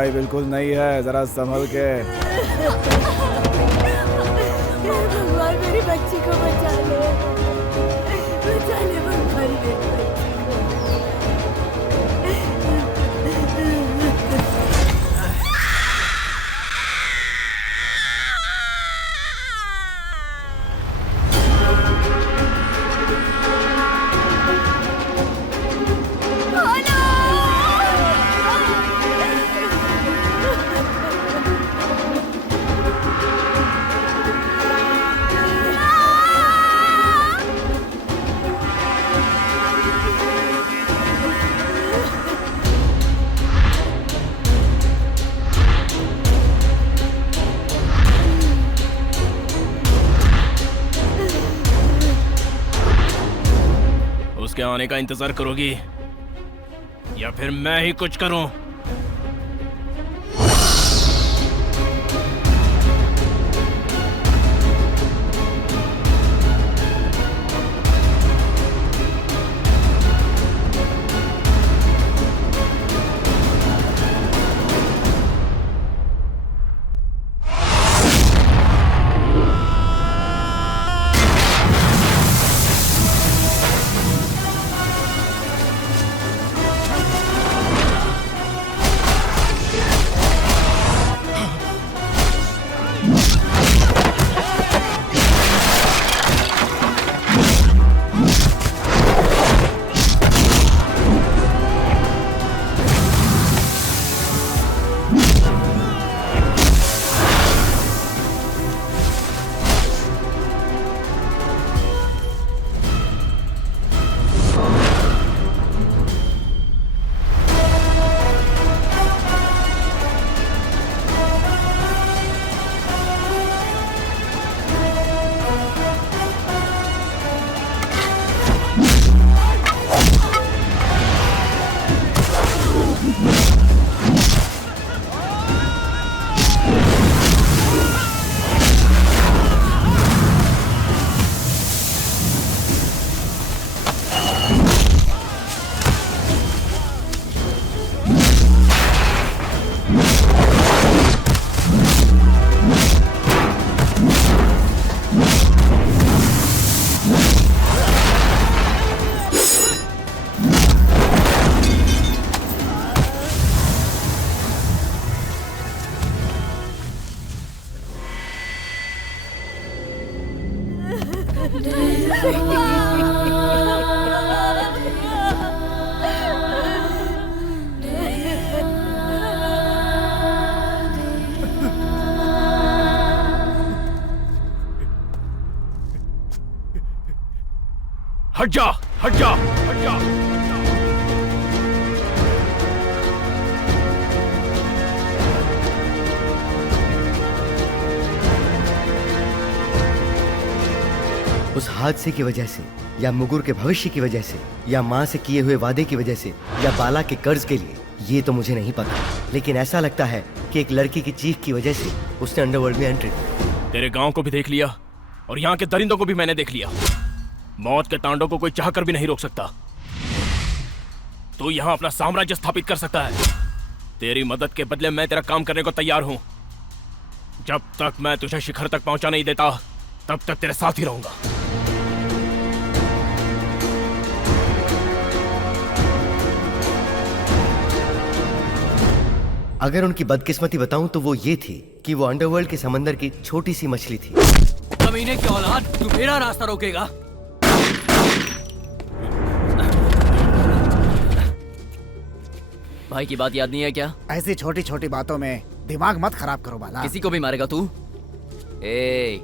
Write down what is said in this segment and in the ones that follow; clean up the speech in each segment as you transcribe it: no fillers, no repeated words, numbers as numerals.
भाई बिल्कुल नहीं है, जरा संभल के। भगवान मेरी बच्ची को बचा ले भगवान मेरी बच्ची को। उसके आने का इंतजार करोगी या फिर मैं ही कुछ करूं? हट जा, हट जा, हट जा। उस हादसे की वजह से या मुगुर के भविष्य की वजह से या माँ से किए हुए वादे की वजह से या बाला के कर्ज के लिए, ये तो मुझे नहीं पता, लेकिन ऐसा लगता है कि एक लड़की की चीख की वजह से उसने अंडरवर्ल्ड में एंट्री की। तेरे गांव को भी देख लिया और यहाँ के दरिंदों को भी मैंने देख लिया। मौत के तांडव को कोई चाहकर भी नहीं रोक सकता। तू यहाँ अपना साम्राज्य स्थापित कर सकता है। तेरी मदद के बदले मैं तेरा काम करने को तैयार हूँ। जब तक मैं तुझे शिखर तक पहुंचा नहीं देता तब तक तेरे साथ ही रहूंगा। अगर उनकी बदकिस्मती बताऊं तो वो ये थी कि वो अंडरवर्ल्ड के समंदर की छोटी सी मछली थी। कमीने की औलाद, तू मेरा रास्ता रोकेगा? भाई की बात याद नहीं है क्या? ऐसी छोटी छोटी बातों में दिमाग मत खराब करो बाला। किसी को भी मारेगा तू? ए,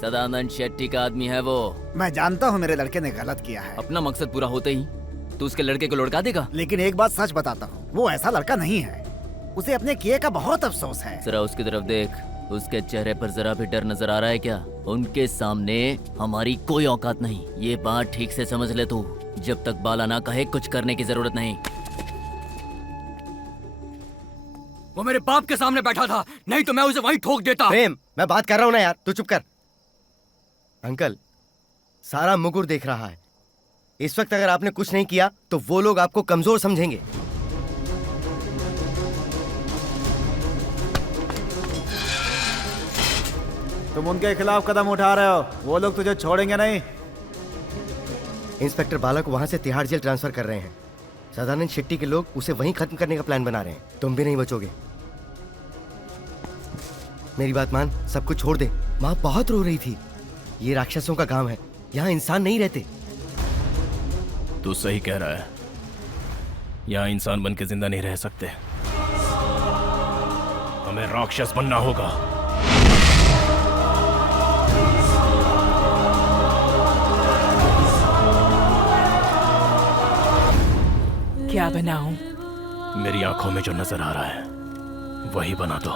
सदानंद शेट्टी का आदमी है वो। मैं जानता हूँ मेरे लड़के ने गलत किया है। अपना मकसद पूरा होते ही तू उसके लड़के को लुढ़का देगा? लेकिन एक बात सच बताता हूँ, वो ऐसा लड़का नहीं है। उसे अपने किए का बहुत अफसोस है। जरा उसकी तरफ देख, उसके चेहरे पर जरा भी डर नजर आ रहा है क्या? उनके सामने हमारी कोई औकात नहीं, ये बात ठीक से समझ ले तू। जब तक बाला ना कहे कुछ करने की जरूरत नहीं। वो मेरे बाप के सामने बैठा था, नहीं तो मैं उसे वहीं ठोक देता। प्रेम, मैं बात कर रहा हूँ ना यार, तू चुप कर। अंकल, सारा मुगुर देख रहा है। इस वक्त अगर आपने कुछ नहीं किया तो वो लोग आपको कमजोर समझेंगे। तुम उनके खिलाफ कदम उठा रहे हो, वो लोग तुझे छोड़ेंगे नहीं। इंस्पेक्टर बाला को वहां से तिहाड़ जेल ट्रांसफर कर रहे हैं। सदानंद शेट्टी के लोग उसे वहीं खत्म करने का प्लान बना रहे हैं। तुम भी नहीं बचोगे। मेरी बात मान, सब कुछ छोड़ दे। माँ बहुत रो रही थी। ये राक्षसों का गांव है, यहाँ इंसान नहीं रहते। तू सही कह रहा है, यहाँ इंसान बन के जिंदा नहीं रह सकते, हमें राक्षस बनना होगा। क्या बनाऊं? मेरी आंखों में जो नजर आ रहा है वही बना दो।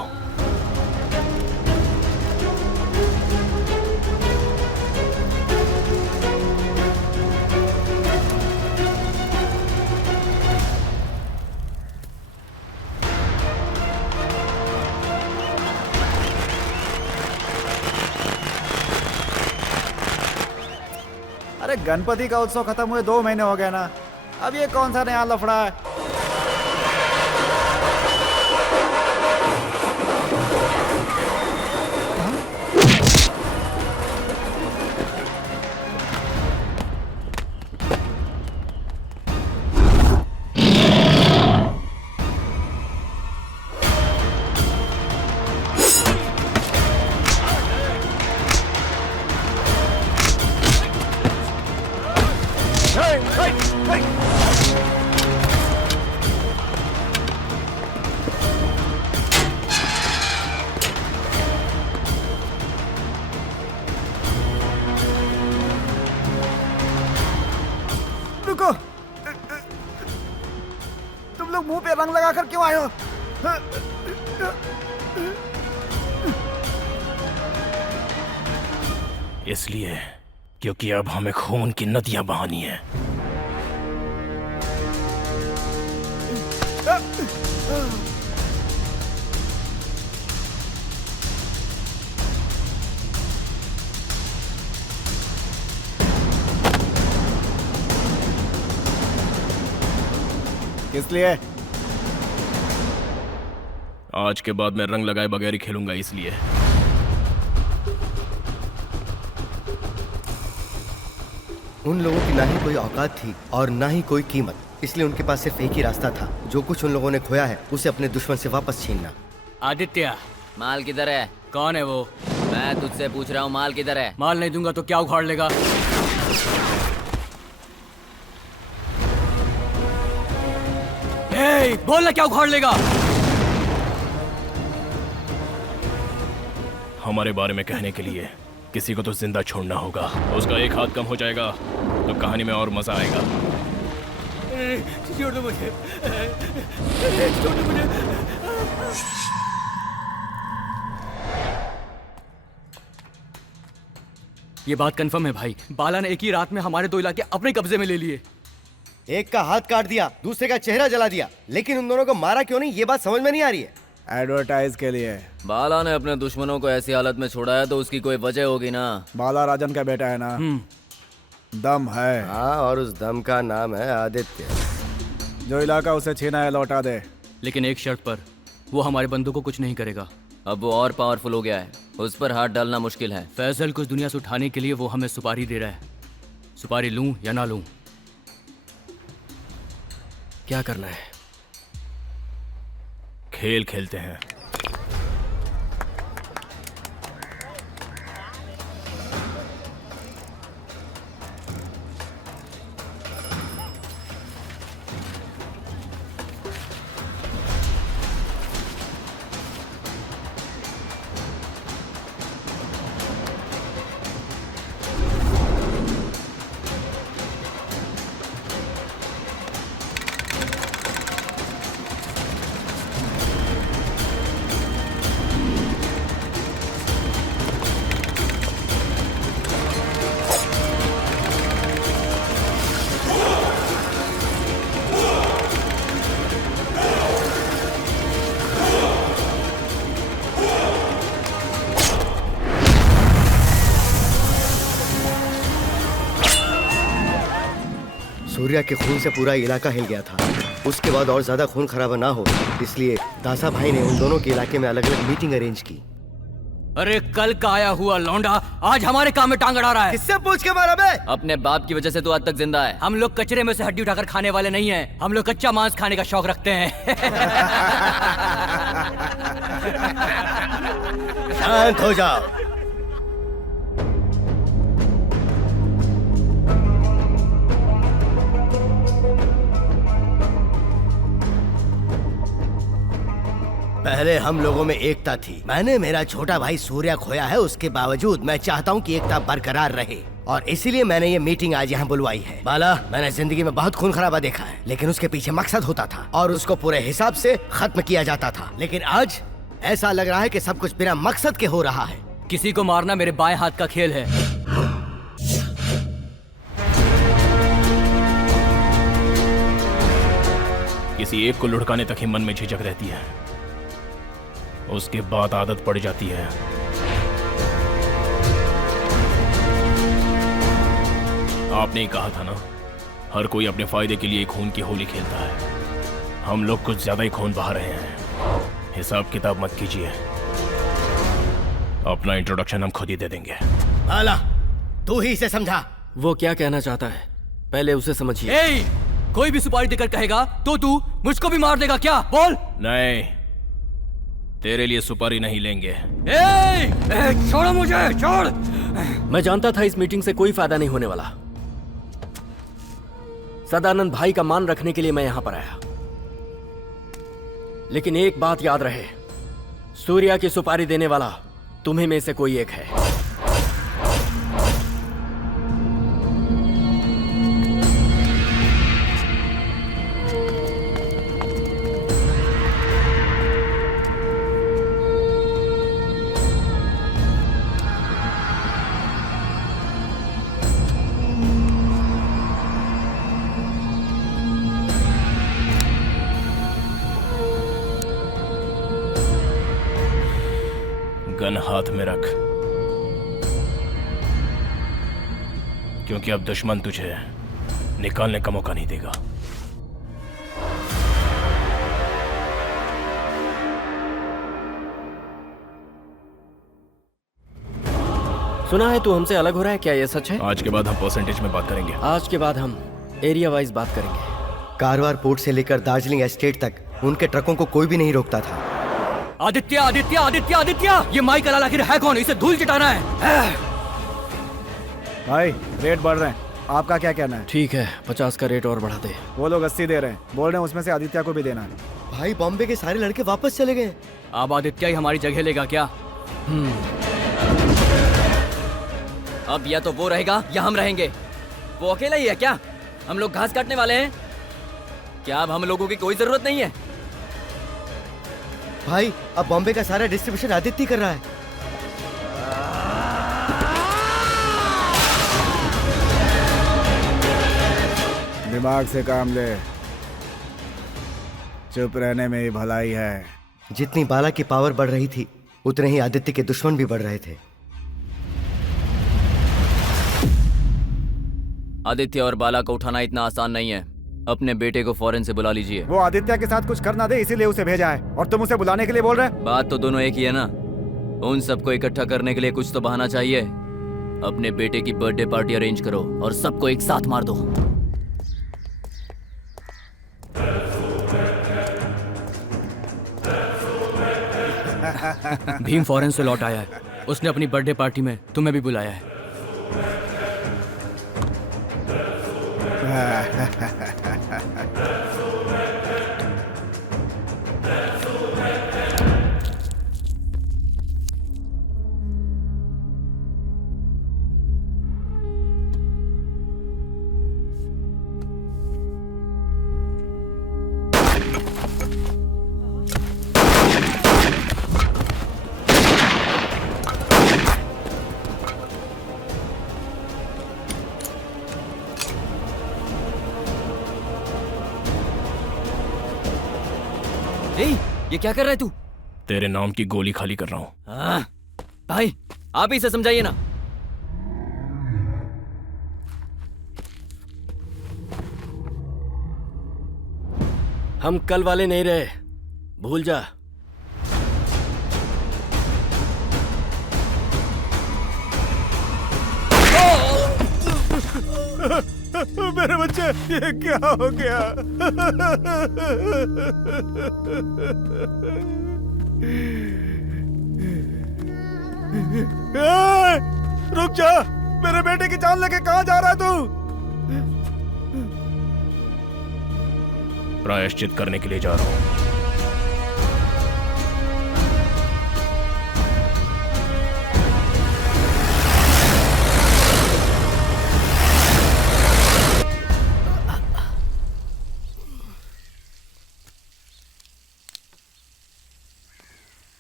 अरे गणपति का उत्सव खत्म हुए 2 महीने हो गए ना, अब ये कौन सा नया लफड़ा है? रुको, तुम लोग मुंह पे रंग लगाकर क्यों आए हो? इसलिए क्योंकि अब हमें खून की नदियां बहानी है। किस लिए? आज के बाद मैं रंग लगाए बगैर ही खेलूंगा, इसलिए। उन लोगों की ना ही कोई औकात थी और ना ही कोई कीमत, इसलिए उनके पास सिर्फ एक ही रास्ता था। जो कुछ उन लोगों ने खोया है उसे अपने दुश्मन से वापस छीनना। आदित्य, माल किधर है? कौन है वो? मैं तुझसे पूछ रहा हूँ, माल किधर है? माल नहीं दूंगा तो क्या उखाड़ लेगा? ए, बोलना क्या उखाड़ लेगा? हमारे बारे में कहने के लिए किसी को तो जिंदा छोड़ना होगा। उसका एक हाथ कम हो जाएगा तो कहानी में और मजा आएगा। छोड़ दो मुझे, छोड़ दो मुझे। ये बात कंफर्म है भाई, बाला ने एक ही रात में हमारे 2 इलाके अपने कब्जे में ले लिए। एक का हाथ काट दिया, दूसरे का चेहरा जला दिया, लेकिन उन दोनों को मारा क्यों नहीं, ये बात समझ में नहीं आ रही है। एडवर्टाइज के लिए। बाला ने अपने दुश्मनों को ऐसी हालत में छोड़ा है तो उसकी कोई वजह होगी ना। बाला राजन का बेटा है ना, दम है। हाँ, और उस दम का नाम है आदित्य। जो इलाका उसे छीना है लौटा दे। लेकिन एक शर्त पर, वो हमारे बंदों को कुछ नहीं करेगा। अब वो और पावरफुल हो गया है, उस पर हाथ डालना मुश्किल है। फैजल को इस दुनिया से उठाने के लिए वो हमें सुपारी दे रहा है। सुपारी लूं या ना लूं? क्या करना है? खेल खेलते हैं। सूर्या के खून से पूरा इलाका हिल गया था। उसके बाद और ज्यादा खून खराबा ना हो, इसलिए दासा भाई ने उन दोनों के इलाके में अलग अलग मीटिंग अरेंज की। अरे कल का आया हुआ लौंडा आज हमारे काम में टांग अड़ा रहा है। किससे पूछ के मारा बे? अपने बाप की वजह से तू आज तक जिंदा है। हम लोग कचरे में से हड्डी उठाकर खाने वाले नहीं हैं। हम लोग कच्चा मांस खाने का शौक रखते हैं। शांत हो जाओ। पहले हम लोगों में एकता थी। मैंने मेरा छोटा भाई सूर्या खोया है, उसके बावजूद मैं चाहता हूँ कि एकता बरकरार रहे और इसीलिए मैंने ये मीटिंग आज यहाँ बुलवाई है। बाला, मैंने जिंदगी में बहुत खून खराबा देखा है, लेकिन उसके पीछे मकसद होता था और उसको पूरे हिसाब से खत्म किया जाता था। लेकिन आज ऐसा लग रहा है कि सब कुछ बिना मकसद के हो रहा है। किसी को मारना मेरे बाएं हाथ का खेल है। किसी एक को लुढ़काने तक ही मन में झिझक रहती है, उसके बाद आदत पड़ जाती है। आपने ही कहा था ना, हर कोई अपने फायदे के लिए खून की होली खेलता है। हम लोग कुछ ज्यादा ही खून बहा रहे हैं। हिसाब किताब मत कीजिए, अपना इंट्रोडक्शन हम खुद ही दे देंगे। बाला, तू ही इसे समझा। वो क्या कहना चाहता है पहले उसे समझिए। ए, कोई भी सुपारी देकर कहेगा तो तू मुझको भी मार देगा क्या? बोल। नहीं, तेरे लिए सुपारी नहीं लेंगे। छोड़ो मुझे, छोड़। मैं जानता था इस मीटिंग से कोई फायदा नहीं होने वाला। सदानंद भाई का मान रखने के लिए मैं यहां पर आया, लेकिन एक बात याद रहे, सूर्या की सुपारी देने वाला तुम्हीं में से कोई एक है। गन हाथ में रख, क्योंकि अब दुश्मन तुझे निकालने का मौका नहीं देगा। सुना है तू हमसे अलग हो रहा है, क्या ये सच है? आज के बाद हम परसेंटेज में बात करेंगे। आज के बाद हम एरिया वाइज बात करेंगे। कारवार पोर्ट से लेकर दार्जिलिंग एस्टेट तक उनके ट्रकों को कोई भी नहीं रोकता था। आदित्य, आदित्य, आदित्य, आदित्य, ये माइक अलाल आखिर है कौन? इसे धूल चटाना है। भाई रेट बढ़ रहे हैं, आपका क्या कहना है? ठीक है, 50 का रेट और बढ़ा दे। वो लोग 80 दे रहे हैं, बोल रहे हैं उसमें से आदित्य को भी देना है। भाई बॉम्बे के सारे लड़के वापस चले गए। अब आदित्य ही हमारी जगह लेगा क्या? अब या तो वो रहेगा या हम रहेंगे। वो अकेला ही है क्या? हम लोग घास काटने वाले हैं क्या? अब हम लोगों की कोई जरूरत नहीं है। भाई अब बॉम्बे का सारा डिस्ट्रीब्यूशन आदित्य कर रहा है। दिमाग से काम ले, चुप रहने में ही भलाई है। जितनी बाला की पावर बढ़ रही थी, उतने ही आदित्य के दुश्मन भी बढ़ रहे थे। आदित्य और बाला को उठाना इतना आसान नहीं है। अपने बेटे को फौरन से बुला लीजिए। वो आदित्य के साथ कुछ करना दे, इसीलिए उसे भेजा है, और तुम उसे बुलाने के लिए बोल रहे? बात तो दोनों एक ही है ना। उन सबको इकट्ठा करने के लिए कुछ तो बहाना चाहिए। अपने बेटे की बर्थडे पार्टी अरेंज करो और सबको एक साथ मार दो। भीम फॉरेन से लौट आया है, उसने अपनी बर्थडे पार्टी में तुम्हें भी बुलाया है। ये क्या कर रहा है तू? तेरे नाम की गोली खाली कर रहा हूं। भाई आप ही इसे समझाइए ना। हम कल वाले नहीं रहे, भूल जा। मेरे बच्चे, ये क्या हो गया? ए, रुक जा! मेरे बेटे की जान लेके कहाँ जा रहा है तू? प्रायश्चित करने के लिए जा रहा हूँ।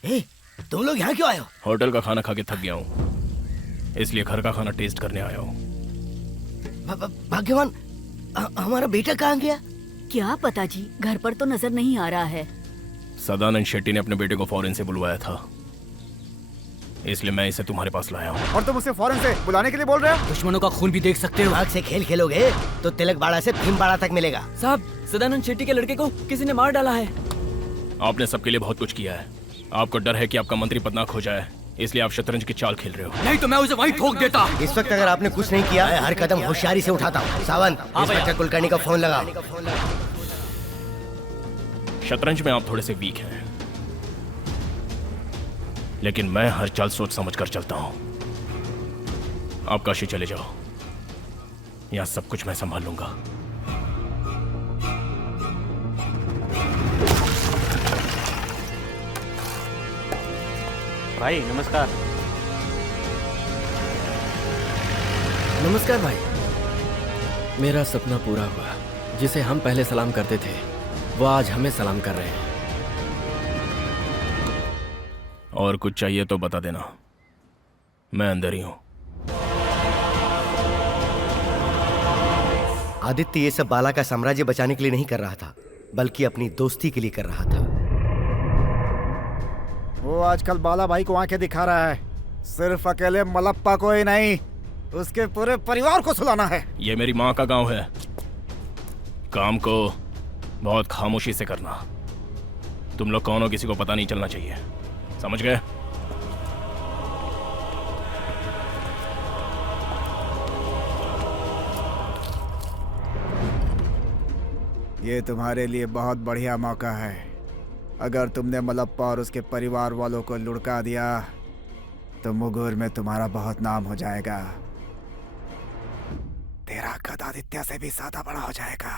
ए, तुम लोग यहाँ क्यों आए हो? होटल का खाना खा के थक गया हूँ, इसलिए घर का खाना टेस्ट करने आया हूँ। भाग्यवान, हमारा बेटा कहाँ गया? क्या पता जी, घर पर तो नजर नहीं आ रहा है। सदानंद शेट्टी ने अपने बेटे को फॉरेन से बुलवाया था, इसलिए मैं इसे तुम्हारे पास लाया हूँ। और तुम उसे फौरन से बुलाने के लिए बोल रहे हो? दुश्मनों का खून भी देख सकते हो। आग से खेल खेलोगे तो तिलक बाड़ा से भीमबाड़ा तक मिलेगा। साहब, सदानंद शेट्टी के लड़के को किसी ने मार डाला है। आपने सबके लिए बहुत कुछ किया है। आपको डर है कि आपका मंत्री पद ना खो जाए, इसलिए आप शतरंज की चाल खेल रहे हो। नहीं तो मैं उसे वहीं ठोक देता। इस वक्त अगर आपने कुछ नहीं किया, मैं हर कदम होशियारी से उठाता हूँ। सावंत, इंस्पेक्टर कुलकर्णी का फोन लगा। शतरंज में आप थोड़े से वीक हैं, लेकिन मैं हर चाल सोच समझ कर चलता हूं। आप काशी चले जाओ, यहां सब कुछ मैं संभाल लूंगा। भाई नमस्कार। नमस्कार भाई। मेरा सपना पूरा हुआ। जिसे हम पहले सलाम करते थे, वो आज हमें सलाम कर रहे हैं। और कुछ चाहिए तो बता देना, मैं अंदर ही हूं। आदित्य ये सब बाला का साम्राज्य बचाने के लिए नहीं कर रहा था, बल्कि अपनी दोस्ती के लिए कर रहा था। वो आजकल बाला भाई को आंखें दिखा रहा है। सिर्फ अकेले मलप्पा को ही नहीं, उसके पूरे परिवार को सुलाना है। ये मेरी माँ का गांव है, काम को बहुत खामोशी से करना। तुम लोग कौन हो किसी को पता नहीं चलना चाहिए, समझ गए? ये तुम्हारे लिए बहुत बढ़िया मौका है। अगर तुमने मलप्पा और उसके परिवार वालों को लुढ़का दिया तो मुगुर में तुम्हारा बहुत नाम हो जाएगा। तेरा कद आदित्य से भी ज्यादा बड़ा हो जाएगा।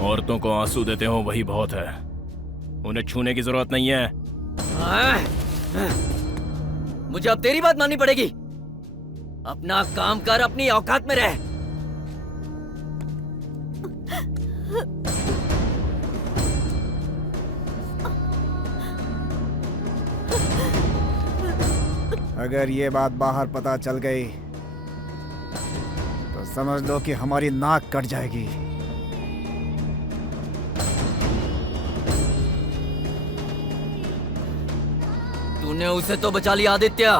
औरतों को आंसू देते हो वही बहुत है, उन्हें छूने की जरूरत नहीं है। मुझे अब तेरी बात माननी पड़ेगी। अपना काम कर, अपनी औकात में रह। अगर ये बात बाहर पता चल गई तो समझ लो कि हमारी नाक कट जाएगी। तूने उसे तो बचा लिया आदित्य,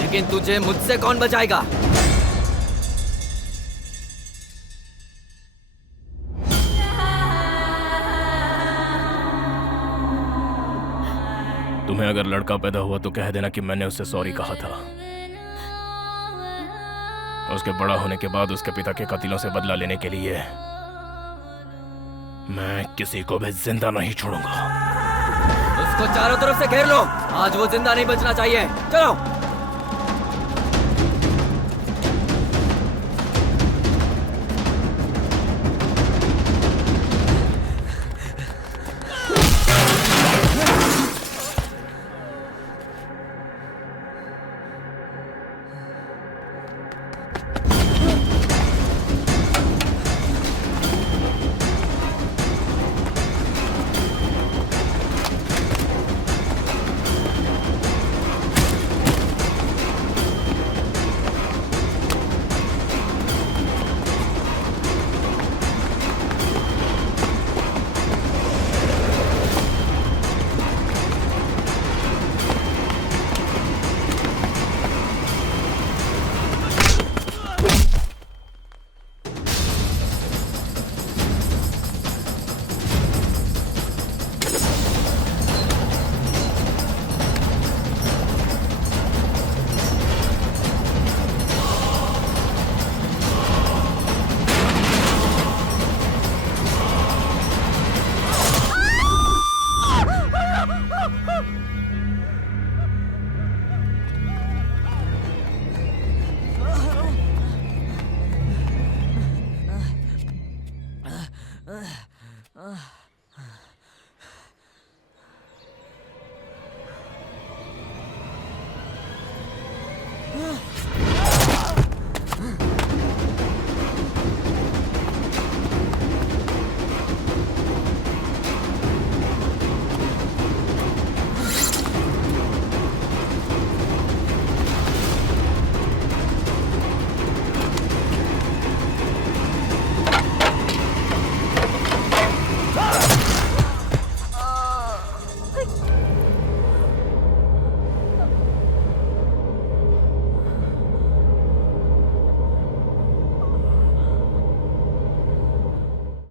लेकिन तुझे मुझसे कौन बचाएगा? तुम्हें अगर लड़का पैदा हुआ तो कह देना कि मैंने उससे सॉरी कहा था। उसके बड़ा होने के बाद उसके पिता के कत्लों से बदला लेने के लिए मैं किसी को भी जिंदा नहीं छोड़ूंगा। उसको चारों तरफ से घेर लो। आज वो जिंदा नहीं बचना चाहिए। चलो।